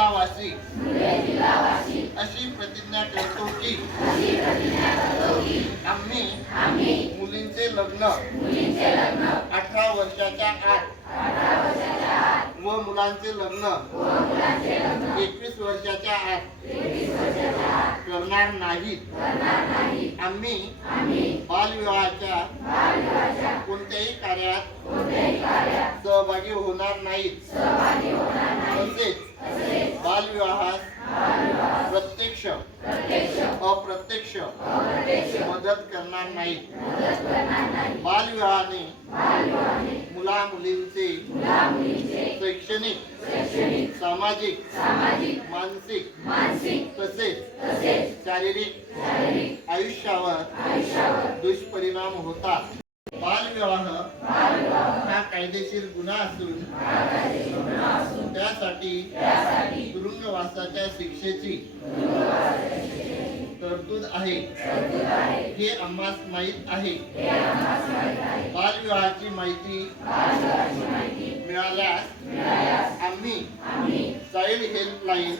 जिल्हावासी अशी प्रतिज्ञा करतो की आम्ही मुलींचे लग्न 18 वर्षाच्या आत व मुलांचे लग्न 21 वर्षाच्या आत करणार नाहीत। आम्ही बालविवाहाच्या कोणत्याही कार्यात सहभागी होणार नाहीत। तसेच बालविवाहास प्रत्यक्ष अप्रत्यक्ष मदत करणार नाहीत। बालविवाहाने मुला मुलींचे शैक्षणिक सामाजिक मानसिक तसेच शारीरिक आयुष्यावर दुष्परिणाम होतात। बालविवाह हा कायदेशीर गुन्हा असून त्यासाठी तुरुंगवासाच्या शिक्षेची तरतूद आहे हे आम्हास माहीत आहे। बालविवाहाची माहिती मिळाल्यास आम्ही चाइल्ड हेल्पलाईन